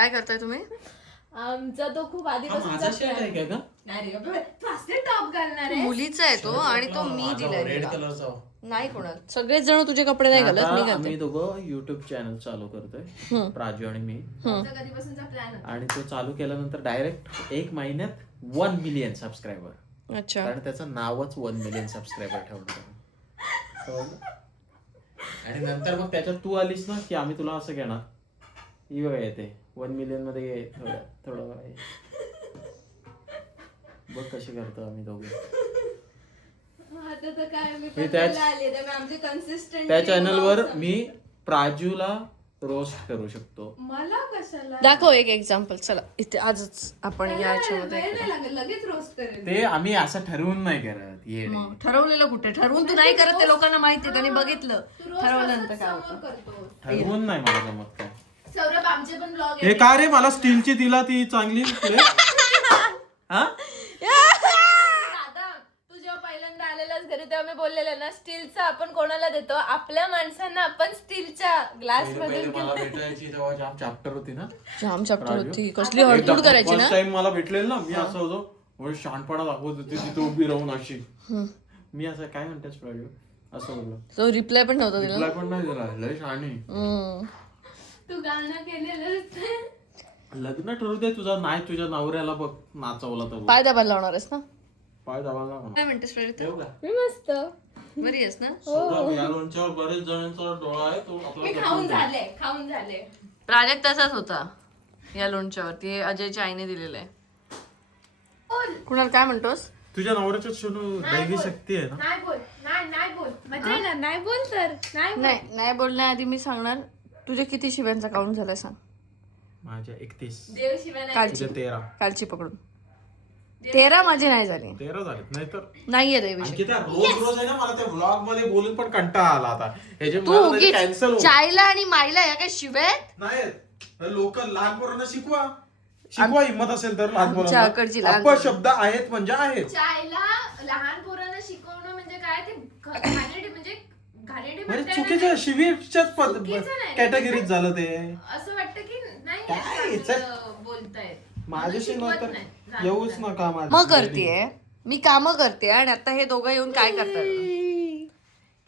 काय करताय तुम्ही? आमचा तो खूप आधीपासूनचा आहे का नाही रे तू असले टॉप घालणार आहे. मुलीचा आहे तो आणि तो मी दिलाय रेड तुला. कलरचा. नाही कोणा सगळेच जण तुझे कपडे नाही घालत, मी घालते. आम्ही दोघं युट्यूब चॅनल चालू करतोय, प्राजू आणि मी. आमचा कधीपासूनचा प्लॅन होता. आणि तो चालू केल्यानंतर डायरेक्ट 1 महिन्यात 1 मिलियन सबस्क्रायबर. अच्छा. कारण त्याचं नावच 1 मिलियन सबस्क्रायबर ठेवलं. आणि नंतर मग त्याच्यात तू आलीस ना की आम्ही तुला असं घेणार, ही बघा येते 1 मिलियन मध्ये थोडं बघ कशी करतो आम्ही दोघे. आता तर काय मी मी आले तर आमचे कन्सिस्टंट त्या चॅनलवर मी प्राजूला रोस्ट करू शकतो. मला कशाला दाखव एक एक्झाम्पल. चला इथे आजच आपण या याच्यामध्ये वेळ नाही लागेल, लगेच रोस्ट करेल. ते आम्ही असं ठरवून नाही करत. मग ठरवलेलं कुठे? ठरवून तू नाही करत, ते लोकांना माहिती, त्यांनी बघितलं. ठरवल्यानंतर काय होतं? करतो ठरवून नाही मला जमत काय. सौरभ आमचे पण ब्लॉग हे का रे, मला स्टीलची दिला ती चांगली हा दादा तू जेव्हा पहिल्यांदा आलेलास घरी तेव्हा मी बोललेलं ना, स्टीलचा आपण कोणाला देतो? आपल्या माणसांना आपण स्टीलच्या ग्लास मधून मला भेटायची तेव्हा जाम चॅप्टर होती ना, जाम चॅप्टर होती, कसली हडतूड करायची ना. फर्स्ट टाइम मला भेटलेलं ना, मी असं होतो शहाणपणा दाखवत होती तिथे उभी राहून अशी. मी असं काय म्हणतेस प्राजू असं बोललो. तो रिप्लाय पण नव्हता दिला. रिप्लाय पण नाही दिला. लय शहाणी. तू गाणं केलेलं. लग्न ठरवू दे तुझा, नाही तुझ्या नवऱ्याला बघ नाचवला तर पाय दाबायला लावणार आहेस ना? पाय दाबायला म्हणा. काय म्हणतेस प्रेरिता? ठेव का? मी मस्त बरी आहेस ना? सौरभ, या लोणच्यावर बरेच जणांचा डोळा आहे, तो मी आपला खाऊन झाले. प्राजक्त तसाच होता या लोणच्यावरती. हे अजयच्या आईने दिलेलं आहे. कुणाल काय म्हणतोस? तुझ्या नवऱ्याच्या शोनू दैवी शक्ती आहे ना. नाही बोल मजा येणार. नाही बोल तर नाही बोलण्याआधी मी सांगणार, तुझे किती शिव्यांचा काउंट झालाय सांग. माझ्या 31. देव शिवाय कालची 13. कालची पकडून 13 माझी नाही झाली. 13 झालेत. नाहीतर नाहीये देवी. आणखी त्या रोज आहे ना, मला त्या व्लॉग मध्ये बोलून पण कंटाळा आला आता. ह्याचे तू मला उगीच कॅन्सल चायला आणि मायला या काय शिव्या आहेत? नाही. लोक लहान पोरांना शिकवा हिंमत असेल तर. लहान आमच्या कडची लहान पोरांना शब्द आहेत म्हणजे आहेत. चायला लहान पोरांना शिकवणं म्हणजे काय? ते घाणेरडे म्हणजे घाणेरडे म्हणजे म्हणता चुकीच्या येणार शिवीच्याच चुकीचं नाही. कॅटेगरीत झालं ते. नाही. असं वाटतं की नाही काय चांगलं बोलतायत. माझ्याशी शिकवत नंतर नाही. येऊच नका माझ्या. मग करतेय मी कामं करते आणि आता हे दोघं येऊन काय करतात?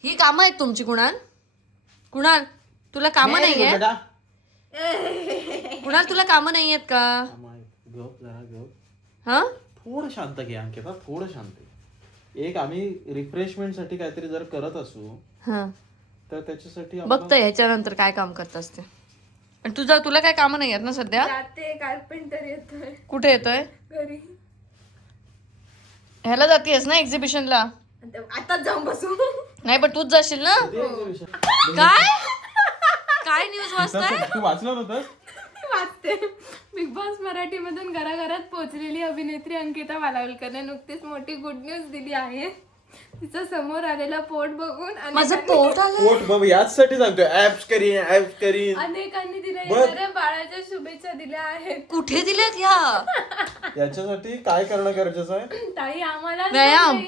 ही कामं आहेत तुमची. कुणाल तुला कामं नाहीये? कुणाल तुला कामं नाही आहेत का? हा थोडं शांत घे अंकिता, थोडं शांत. एक आम्ही रिफ्रेशमेंट साठी काहीतरी जर करत असू हा तर त्याच्यासाठी बघतोय ह्याच्यानंतर काय काम करत असते. आणि तुला काय कामं नाही आहेत ना सध्या? जाते कार्पेंटर येतोय कुठे येतोय? घरी. ह्याला जातीयस ना एक्झिबिशनला? आता जाऊन बसू. नाही पण तूच जाशील ना? काय न्यूज वाचताय? तू वाचलं नव्हतं? वाचते. बिग बॉस मराठी मधून घराघरात पोहोचलेली अभिनेत्री अंकिता वालावलकरने नुकतीच मोठी गुड न्यूज दिली आहे. तिचं समोर आलेला पोट बघून माझं पोट आलं. पोट बघ, याचसाठी सांगतोय ऍप्स करीन. अनेकांनी तिला येणाऱ्या बाळाच्या शुभेच्छा दिल्या आहेत. कुठे दिलेत ह्या? याच्यासाठी काय करणं गरजेचं आहे? ताई आम्हाला व्यायाम.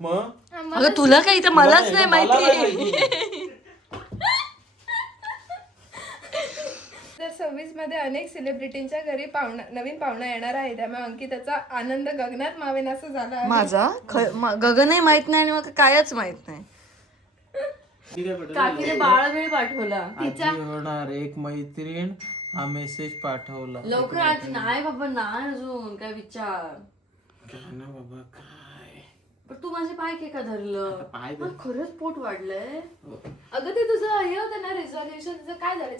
मग अगं तुला काही तर मलाच नाही माहिती. 2026 मध्ये अनेक सेलिब्रिटींच्या घरी नवीन पाहुणा येणार आहे. त्यामुळे अंकिताचा आनंद गगनात मावेन असं झाला आहे. माझा गगनही माहित नाही आणि मग कायच माहित नाही. काकीने बाळवेळ पाठवला. आजी होणार एक मैत्रीण हा मेसेज पाठवला. लवकर आज नाही बाबा, नाही अजून काय विचार. बाबा काय पण तू माझे पाय का धरलं? पाय मला खरंच पोट वाढलंय. अगं ते तुझं हे होतं ना रेझोल्युशन, काय झालं?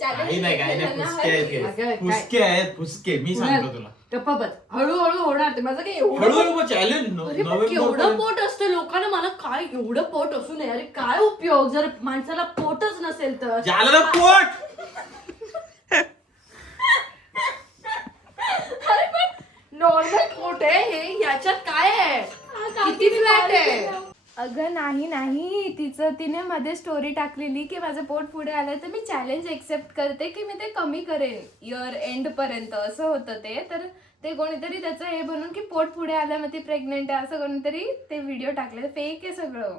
फुसके आहेत फुसके. मी सांगतो तुला गप्पा बस. हळूहळू होणार ते. माझं काय हळूहळू चॅलेंज. अरे पण केवढं पोट असतं लोकांना. मला काय एवढं पोट असू नये? अरे काय उपयोग जर माणसाला पोटच नसेल तर? पोट नॉर्मल पोट आहे हे, याच्यात काय आहे? किती फ्लॅट आहे? अगं नाही तिने मध्ये स्टोरी टाकलेली की माझं पोट पुढे आलं तर मी चॅलेंज एक्सेप्ट करते की मी ते कमी करेन इयर एंड पर्यंत, असं होतं ते. तर ते कोणीतरी त्याचं हे बनून की पोट पुढे आलं मग ती प्रेग्नेंट आहे असं कोणीतरी ते व्हिडिओ टाकले. फेक आहे सगळं.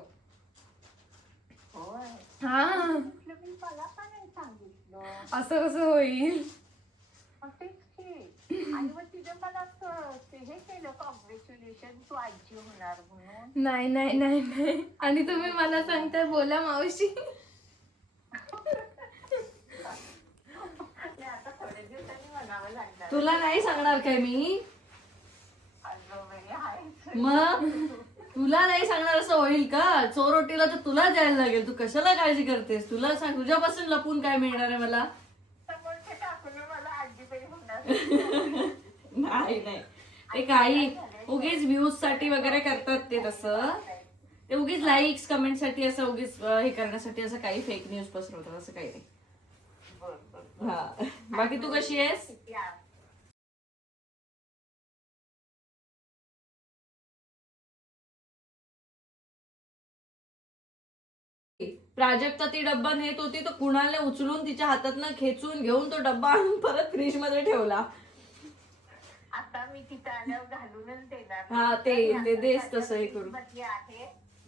हा असं कसं होईल? नाही नाही नाही नाही. आणि तुम्ही मला सांगताय बोला मावशी. तुला नाही सांगणार काय मी, मग तुला नाही सांगणार असं होईल का? चोरोटीला तर तुला द्यायला लागेल. तू कशाला काळजी करतेस? तुला सांग, तुझ्यापासून लपून काय मिळणार आहे मला? नाही नाही, ते काही उगीच व्ह्यूज साठी वगैरे करतात ते. तसं ते उगीच लाईक्स कमेंट साठी असं उगीच हे करण्यासाठी असं काही फेक न्यूज पसरवतात, असं काही नाही. हा, बाकी तू कशी आहेस? प्राजक्ता ती डब्बा नेत होती तर कुणाला उचलून तिच्या हातातनं खेचून घेऊन तो डब्बा आणून परत फ्रीज मध्ये ठेवला. आता मी तिथं आल्यावर घालूनच देणार. हा, ते देस तसं हे करून.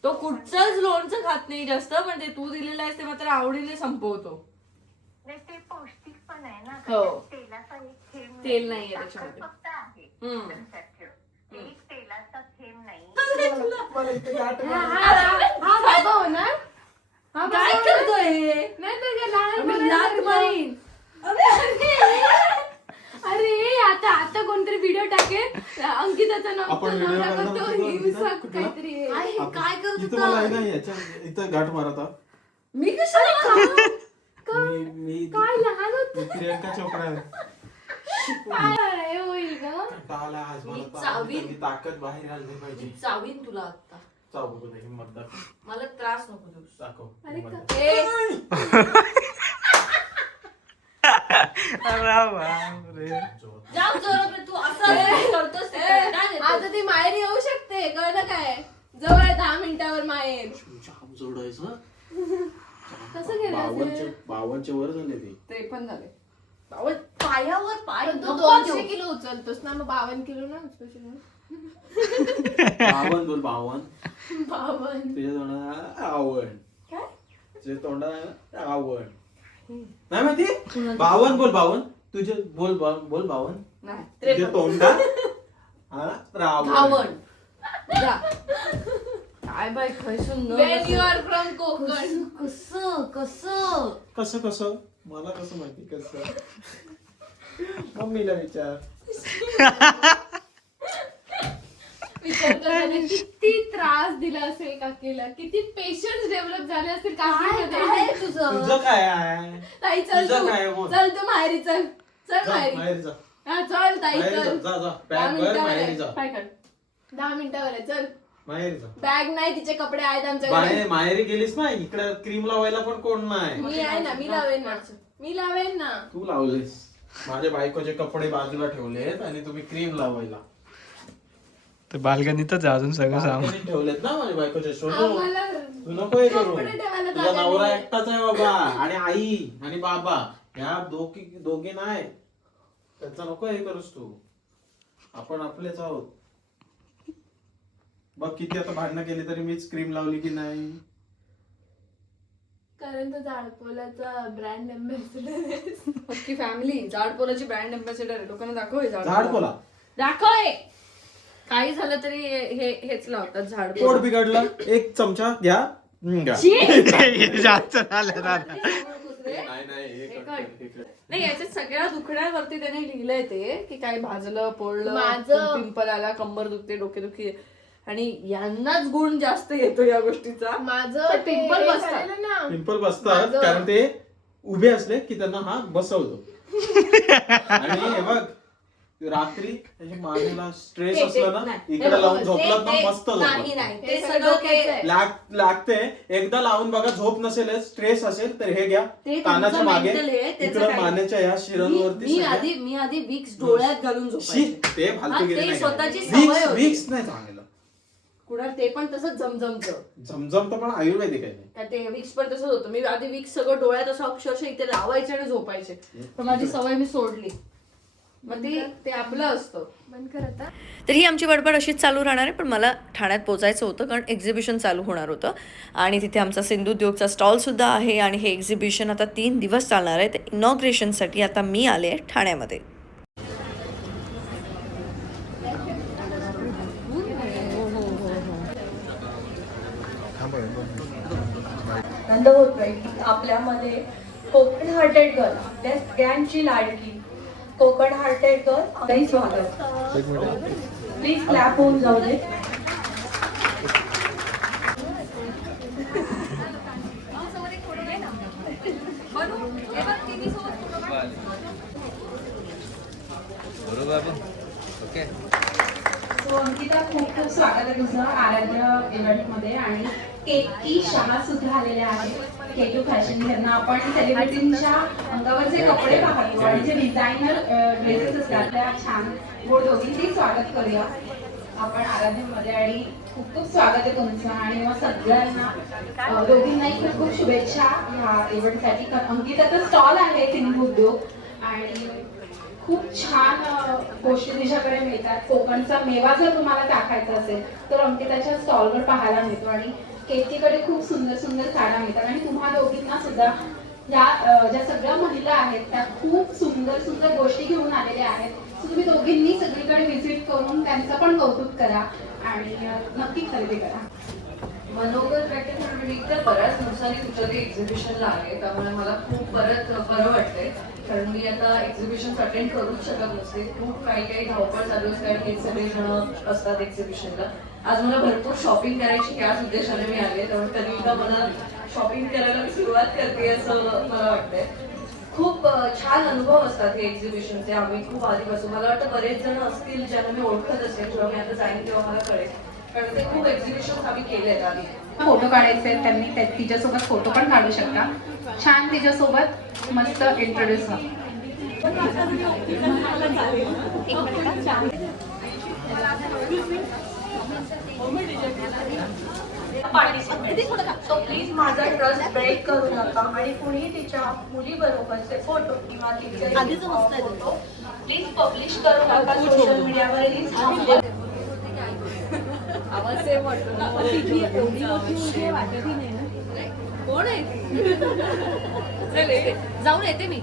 तो कुठचंच लोणचं खात नाही जास्त, पण ते तू दिलेलं आहेस ते मात्र आवडीने संपवतो. नाही, ते पौष्टिक पण आहे ना. हो. तेलाचा एक थेंब तेल नाहीये साखर त्याच्यामध्ये. फक्त आहे. हम्म. लक्षात ठेव. एक तेलाचा थेंब नाही. हा बाबा होणार. हा बाबा काय होणार. करतोय? नाही तर काय लहान मी मुलांना लाथ करतो. मारीन. अरे आता कोणतरी व्हिडिओ टाकेल अंकिताचा आपण video नवरा करणार करतो होतो हिंसा कुठला? काहीतरी आहे. आई, काय करत इथं मला आहे होता? ना याच्या इथं गाठ मारत हा. मी कशाला मी काय लहान होत मी प्रियंका चोपडा आहे. काय होईल ग. कंटाळा आला आज मला. मी चावीन. ती ताकद बाहेर आली पाहिजे. चावीन तुला आता. चाव बघू दे, हिंमत दाखव. मला त्रास नको देऊस. दाखव अरे हिंमत का- दाखव. ए, जाम जोरात तू असं करतोस ते कंटाळा येतो. आता ती माहेर येऊ शकते कळलं काय. जवळ आहे 10 मिनिटावर माहेर. जाम जोडायचं. कसं केलं असेल? 52 वर झाले ते. ते पण झाले. बाबा, पायावर पाय पण तू नको 200 घेऊ. किलो उचलतोस ना, मग 52 किलो ना उचलशील ना? 52 बोल 52. 52. तुझ्या तोंडात आवड. काय? तुझ्या तोंडात आवड. नाही माहिती? 52 बोल 52. तुझे बोल 52. नाही, तुझ्या 53. तोंडात हा, रावण. धावण. जा. काय बाई खैसून न When बसू. you are from Konkan. कसं कसं कसं कसं मला कसं माहिती कसं. मम्मीला विचार. विचार कर त्याने किती त्रास दिला असेल काकीला, किती पेशन्स डेव्हलप झाले असतील काय काकीमध्ये. तुझं तुझं काय आहे? ताई चल तुझं तू काय आहे बोल. चल तू माहेरी चल. चल जा, माहेरी. बाहेर जा. हा चल ताई बाहेर जा, चल. जा जा 10 बॅग भर मिनिटावर बाहेर आहे. जा. पाय काढ. 10 मिनिटावर आहे चल. बाहेर जा. बॅग नाही, तिचे कपडे आहेत आमच्याकडे. बाहेर माहेरी गेलीस ना, इकडे क्रीम लावायला पण कोण नाही. मी आहे ना, मी लावेन ना. मी लावेन ना. तू लावलेस. माझ्या बायकोचे कपडे बाजूला ठेवलेत आणि तुम्ही क्रीम लावायला तर बाल्कनीतच आहे अजून सगळं सामान. बाल्कनीत ठेवलेत ना माझ्या बायकोचे. सोनू आम्हाला तू नको हे करू. कपडे ठेवायला तुझा जागा नवरा नाही. एकटाच आहे बाबा, आणि आई आणि बाबा ह्या दोघे नाही. त्याचा नको हे करूस तू. आपण आपलेच आहोत. बघ किती आता भांडणं केली तरी मीच क्रीम लावली की नाही. कारण तो झाडपोलाचा ब्रँड अँबॅसेडर आहे. अख्खी फॅमिली झाडपोलाची ब्रँड अँबॅसेडर आहे. लोकांना दाखव हे झाडपोला दाखव हे. काही झालं तरी हेच लावतात पोट झाडपोला. बिघडलं, एक चमचा घ्या. घ्या. जास्त झालं दादा. नाही नाही हे हे कट कट. कर, हे कट. नाही, याच्या सगळ्या दुखण्यावरती त्याने लिहिलंय ते की काय भाजलं पोळलं, माझं- पिंपल आला, कंबर दुखते, डोकेदुखी, आणि यांनाच गुण जास्त येतो या गोष्टीचा. माझं पण पिंपल ते बसतात. झालेलं ना. पिंपल बसतात माझं- कारण ते उभे असले की त्यांना हा बसवतो. आणि हे बघ रात्री त्याच्या मानेला स्ट्रेस ते- असला ना, नाही. इकडे हे लावून बघ, झोपलात ना ते- मस्त नाही झोपत. नाही, हे ते सगळं सगळं डोक्याचं ते आहे. लागते. एकदा लावून बघा, झोप नसेल, स्ट्रेस असेल तर हे घ्या. ते कानाच्या तुमचं मागे mental आहे, त्याचं इकडे काही- मानेच्या या शिरांवरती मी आधी विक्स डोळ्यात घालून झोपायचे. ते हा, फालतूगिरी ते नाही स्वतःची करायची. सवय होती. विक्स नाही चांगलं. कुणाला ते पण तसंच जमजमतं. झमझम तर पण आयुर्वेदिक आहे ते. का ते विक्स पण तसंच होतं. मी आधी विक्स सगळं डोळ्यात असं अक्षरशः इथे लावायचे आणि झोपायचे. पण माझी सवय मी सोडली. मग ते आपलं असतं. बंद कर आता. तर ही आमची बडबड अशीच चालू राहणार आहे. पण मला ठाण्यात पोचायचं होतं कारण एक्झिबिशन चालू होणार होतं आणि तिथे आमचा सिंधुद्योगचा स्टॉलसुद्धा आहे आणि हे एक्झिबिशन आता 3 दिवस चालणार आहे. तर इनॉग्रेशनसाठी आता मी आले ठाण्यामध्ये. आनंद होतोय की आपल्यामध्ये कोकण हार्टेड गर्ल, आपल्या सगळ्यांची लाडकी कोकण हार्टेड गर्ल, आपलंही स्वागत. प्लीज क्लॅप होऊन जाऊ दे. सो अंकिता, खूप खूप स्वागत आहे तुझं आराध्य इव्हेंटमध्ये. आणि केकी शहा सुद्धा आलेल्या आहेत केटू फॅशन घरनं. आपण सेलिब्रिटींच्या अंगावरचे कपडे पाहतो आणि जे डिझायनर ड्रेसेस असतात त्या छान गोड दोघींचंही स्वागत करूया आपण आराध्यामध्ये. आणि खूप खूप स्वागत आहे तुमचं. आणि मग सगळ्यांना दोघींनाही खूप खूप शुभेच्छा ह्या इव्हेंटसाठी. अंकिताचा स्टॉल आहे सिंधू उद्योग आणि खूप छान गोष्टी तुझ्याकडे मिळतात. कोकणचा मेवा जर तुम्हाला टाकायचा असेल तर अंकिताच्या स्टॉलवर पाहायला मिळतो. आणि केकीकडे खूप सुंदर सुंदर साड्या मिळतात. आणि तुम्हा दोघींना सुद्धा या ज्या सगळ्या महिला आहेत त्या खूप सुंदर सुंदर गोष्टी घेऊन आलेल्या आहेत. सो तुम्ही दोघींनी सगळीकडे व्हिजिट करून त्यांचं पण कौतुक करा आणि नक्की खरेदी करा. मनोगत व्यक्त करण्यानिमित्त बऱ्याच दिवसांनी तुमच्या ते एक्झिबिशनला आहे, त्यामुळे मला खूप बरं वाटतंय. कारण मी आता एक्झिबिशन अटेंड करूच शकत नसते. खूप काही धावपळ चालू असते आणि हे सगळे जण असतात एक्झिबिशनला. आज मला भरपूर शॉपिंग करायची त्याच उद्देशाने मी आले, त्यामुळे कधी एकदा मला शॉपिंग करायला मी सुरुवात करते असं मला वाटतंय. खूप छान अनुभव असतात हे एक्झिबिशनचे. आम्ही खूप आधीपासून, मला वाटतं बरेच जण असतील ज्यांना मी ओळखत असेल, जेव्हा मी आता जाईन तेव्हा मला कळेल, कारण ते खूप एक्झिबिशन आम्ही केले आहेत आधी. फोटो काढायचे त्यांनी तिच्यासोबत फोटो पण काढू शकता. छान तिच्यासोबत मस्त इंट्रोड्यूस व्हा. सो प्लीज माझा ट्रस्ट ब्रेक करू नका आणि कुणी तिच्या मुलीबरोबरचे फोटो किंवा तिचे फोटो प्लीज पब्लिश करू नका सोशल मीडियावर. आवाज सेम वाटतो ना. कोण आहे? जाऊन येते मी.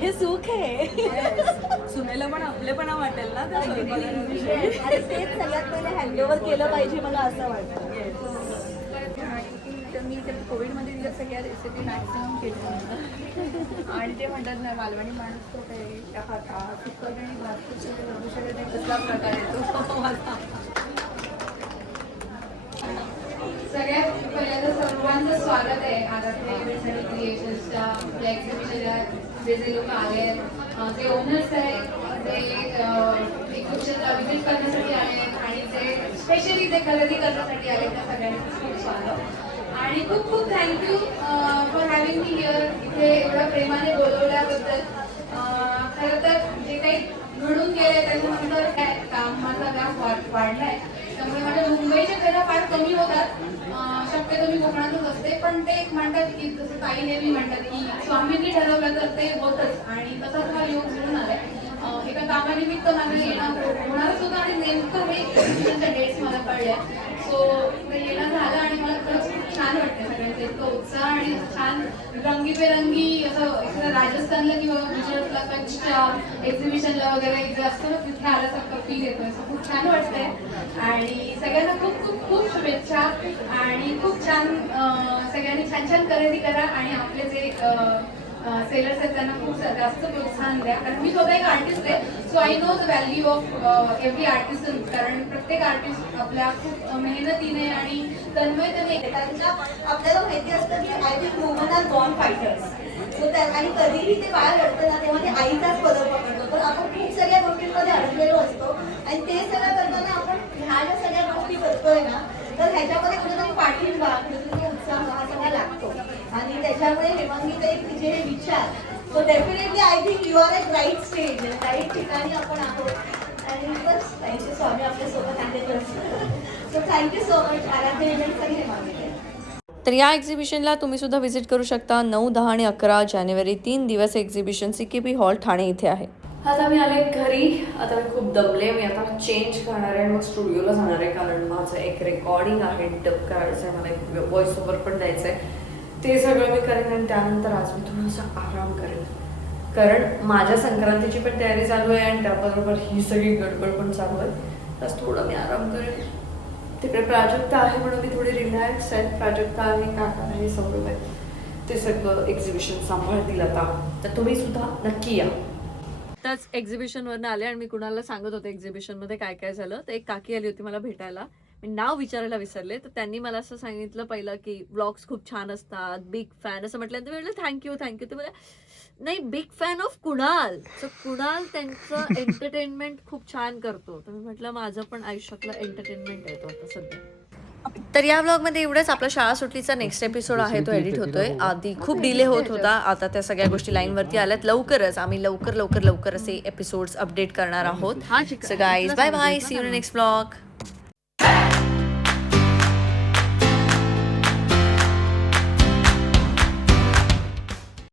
हे सुख आहे. सुनेला पण आपलेपणा वाटेल ना. तेच सगळ्यात पहिले हँडओव्हर केलं पाहिजे मला असं वाटतं. मी ते कोविडमध्ये तिच्या सगळ्या रेसिपी मॅक्सिमम केल्या आणि ते म्हणतात ना मालवणी माणूस तो काही सुकट आणि भात सगळं कसला प्रकार येतो माझा. सगळ्यात पहिल्यांदा सर्वांचं स्वागत आहे आराध्या इव्हेंट्स आणि क्रिएशन्सच्या आपल्या एक्झिबिशनला. जे जे लोक आले आहेत, जे ओनर्स आहेत, ते एक्झिबिशनला व्हिजिट करण्यासाठी आले आहेत आणि जे स्पेशली जे खरेदी करण्यासाठी आले त्या सगळ्यांचं खूप स्वागत. आणि खूप खूप thank you for having me here. इथे एवढ्या प्रेमाने बोलवल्याबद्दल. खरं तर जे काही घडून गेले त्याच्यानंतर काय कामाचा व्याप वाढलाय, त्यामुळे माझ्या मुंबईच्या फेऱ्या फार कमी होतात. शक्यतो मी कोकणातच असते, पण ते एक म्हणतात की जसं ताई नेहमी म्हणतात की स्वामींनी ठरवलं तर ते होतच. आणि तसाच हा योग घडून आलाय. एका कामानिमित्त माझं येणं होणारच होतं आणि नेमकं हे एक्झिबिशनच्या डेट्स मला कळल्या. सो ते येणं झालं आणि मला खरंच खूप छान वाटतं. सगळ्यांचा इतका उत्साह आणि छान रंगीबेरंगी असं एखाद्या राजस्थानला किंवा गुजरातला कच्छच्या एक्झिबिशनला वगैरे जे असतं ना तिथे आल्यासारखं फील येतो. असं खूप छान वाटतंय. आणि सगळ्यांना खूप खूप खूप शुभेच्छा आणि खूप छान सगळ्यांनी छान छान खरेदी करा आणि आपले जे सेलर्स आहेत त्यांना खूप जास्त प्रोत्साहन द्या. कारण मी स्वतः एक आर्टिस्ट आहे. So I know the value of every artist. कारण प्रत्येक आर्टिस्ट आपल्या खूप मेहनतीने आणि तन्मयतेने त्यांच्या आपल्याला माहिती असतं की I think woman are born fighters. आणि कधीही ते बाहेर अडतं ना तेव्हा ते आईचाच पदर पकडतो. तर आपण खूप सगळ्या गोष्टींमध्ये अडकलेलो असतो आणि ते सगळं करताना आपण ह्या ज्या सगळ्या गोष्टी करतोय ना तर ह्याच्यामध्ये कुठेतरी पाठिंबा, कुठेतरी उत्साह हा सगळा लागतो. आणि त्याच्यामुळे हेमांगीताई तिचे हे विचार, so definitely I think you are at right stage, right ठिकाणी आपण आहोत. आणि बस थँक्यू स्वामी आपल्यासोबत आहे. So thank you so much Aaradhya events आणि हेमांगीताई. तर या एक्झिबिशनला तुम्ही सुद्धा व्हिजिट करू शकता. 9, 10 आणि 11 जानेवारी 3 दिवस एक्झिबिशन CKP हॉल ठाणे इथे आहे. आता मी आले घरी. आता मी खूप दमले. मी आता चेंज करणार आहे, मग स्टुडिओला जाणार आहे, कारण माझं एक रेकॉर्डिंग आहे, डब करायचं आहे, मला एक व्हॉइस ओव्हर पण द्यायचं आहे. ते सगळं मी करेन आणि त्यानंतर आज मी थोडासा आराम करेन. कारण माझ्या संक्रांतीची पण तयारी चालू आहे आणि त्याबरोबर ही सगळी गडबड पण चालू आहे. तर थोडं मी आराम करेन. तिकडे प्राजक्ता आहे म्हणून मी थोडी रिलॅक्स आहे. प्राजक्ता आहे, काका आहे, सौरभ आहे, ते सगळं एक्झिबिशन सांभाळतील आता. तर तुम्ही सुद्धा नक्की या. त्याच एक्झिबिशनवरनं आले आणि मी कुणाला सांगत होते एक्झिबिशनमध्ये काय काय झालं. तर एक काकी आली होती मला भेटायला, मी नाव विचारायला विसरले. तर त्यांनी मला असं सांगितलं पहिलं की व्लॉग्स खूप छान असतात, बिग फॅन असं म्हटल्यानंतर मी म्हटलं थँक्यू थँक्यू. ते मला नाही, big fan of Kunal. So Kunal त्यांचं एंटरटेनमेंट खूप छान करतो. तर मी म्हटलं माझं पण आयुष्यातलं एंटरटेनमेंट आहे तो आता सध्या. तर या ब्लॉगमध्ये एवढंच. आपला शाळा सुटलीचा नेक्स्ट एपिसोड आहे तो एडिट होतोय. आधी खूप डिले होत होता, आता त्या सगळ्या गोष्टी लाईनवरती आल्यात. लवकरच आम्ही लवकर असे एपिसोड्स अपडेट करणार आहोत. So guys bye bye, see you in next blog.